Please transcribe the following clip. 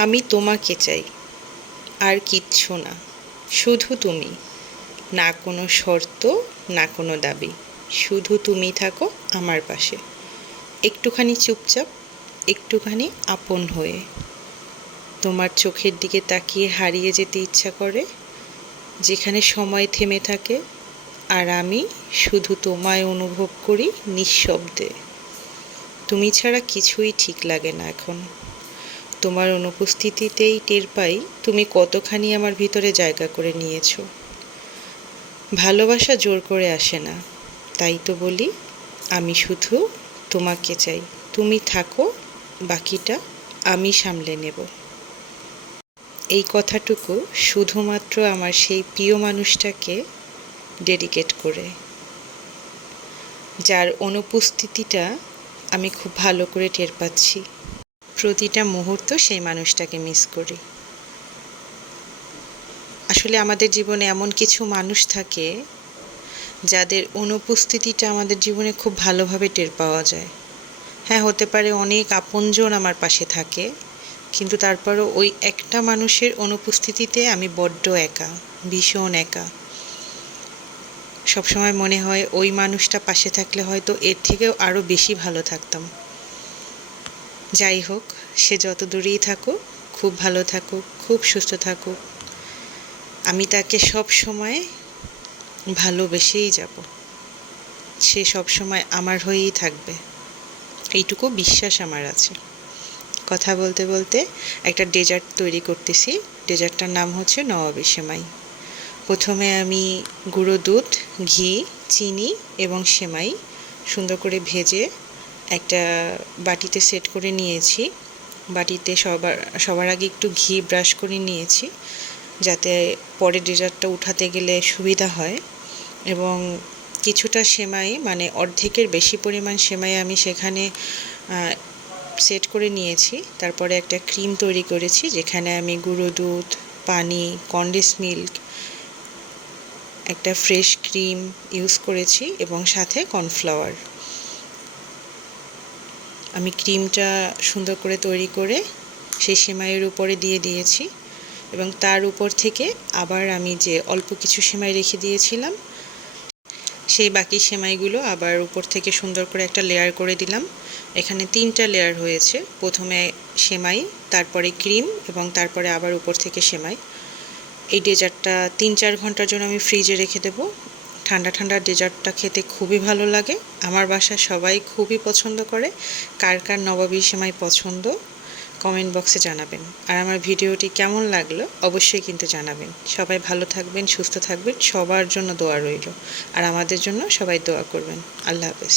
আমি তোমাকে চাই, আর কিচ্ছু না, শুধু তুমি। না কোনো শর্ত, না কোনো দাবি, শুধু তুমি থাকো আমার পাশে, একটুখানি চুপচাপ, একটুখানি আপন হয়ে। তোমার চোখের দিকে তাকিয়ে হারিয়ে যেতে ইচ্ছা করে, যেখানে সময় থেমে থাকে, আর আমি শুধু তোমায় অনুভব করি নিঃশব্দে। তুমি ছাড়া কিছুই ঠিক লাগে না এখন। তোমার অনুপস্থিতিতেই টের পাই তুমি কতখানি আমার ভিতরে জায়গা করে নিয়েছো। ভালোবাসা জোর করে আসে না, তাই তো বলি আমি শুধু তোমাকে চাই। তুমি থাকো, বাকিটা আমি সামলে নেব। এই কথাটুকু শুধুমাত্র আমার সেই প্রিয় মানুষটাকে ডেডিকেট করে, যার অনুপস্থিতিটা আমি খুব ভালো করে টের পাচ্ছি। প্রতিটা মুহূর্ত সেই মানুষটাকে মিস করি। আসলে আমাদের জীবনে এমন কিছু মানুষ থাকে যাদের অনুপস্থিতিটা আমাদের জীবনে খুব ভালোভাবে টের পাওয়া যায়। হ্যাঁ, হতে পারে অনেক আপনজন আমার পাশে থাকে, কিন্তু তারপরও ওই একটা মানুষের অনুপস্থিতিতে আমি বড্ড একা, ভীষণ একা। সবসময় মনে হয় ওই মানুষটা পাশে থাকলে হয়তো এর থেকেও আরও বেশি ভালো থাকতাম। যাই হোক, সে যত দূরেই থাকুক, খুব ভালো থাকুক, খুব সুস্থ থাকুক, আমি তাকে সব সময় ভালোবেসেই যাব। সে সব সময় আমার হয়েই থাকবে, এইটুকু বিশ্বাস আমার আছে। কথা বলতে বলতে একটা ডেজার্ট তৈরি করতেছি। ডেজার্টটার নাম হচ্ছে নবাবী সেমাই। প্রথমে আমি গুঁড়ো দুধ, ঘি, চিনি এবং সেমাই সুন্দর করে ভেজে একটা বাটিতে সেট করে নিয়েছি। বাটিতে সবার আগে একটু ঘি ব্রাশ করে নিয়েছি, যাতে পরে ডেজার্টটা উঠাতে গেলে সুবিধা হয়। এবং কিছুটা সেমাই, মানে অর্ধেকের বেশি পরিমাণ সেমাই আমি সেখানে সেট করে নিয়েছি। তারপরে একটা ক্রিম তৈরি করেছি, যেখানে আমি গুঁড়ো দুধ, পানি, কনডেন্স মিল্ক, একটা ফ্রেশ ক্রিম ইউজ করেছি এবং সাথে কর্নফ্লাওয়ার। আমি ক্রিমটা সুন্দর করে তৈরি করে সেই সেমাইয়ের উপরে দিয়ে দিয়েছি এবং তার উপর থেকে আবার আমি যে অল্প কিছু সেমাই রেখে দিয়েছিলাম, সেই বাকি সেমাইগুলো আবার উপর থেকে সুন্দর করে একটা লেয়ার করে দিলাম। এখানে 3টা লেয়ার হয়েছে, প্রথমে সেমাই, তারপরে ক্রিম এবং তারপরে আবার উপর থেকে সেমাই। এই ডেজার্টটা 3-4 ঘন্টার জন্য আমি ফ্রিজে রেখে দেবো। ঠান্ডা ঠান্ডা ডেজার্টটা খেতে খুবই ভালো লাগে। আমার বাসার সবাই খুবই পছন্দ করে। কার কার নবাবী সেমাই পছন্দ কমেন্ট বক্সে জানাবেন। আর আমার ভিডিওটি কেমন লাগলো অবশ্যই কিন্তু জানাবেন। সবাই ভালো থাকবেন, সুস্থ থাকবেন, সবার জন্য দোয়া রইল। আর আমাদের জন্য সবাই দোয়া করবেন। আল্লাহ হাফেজ।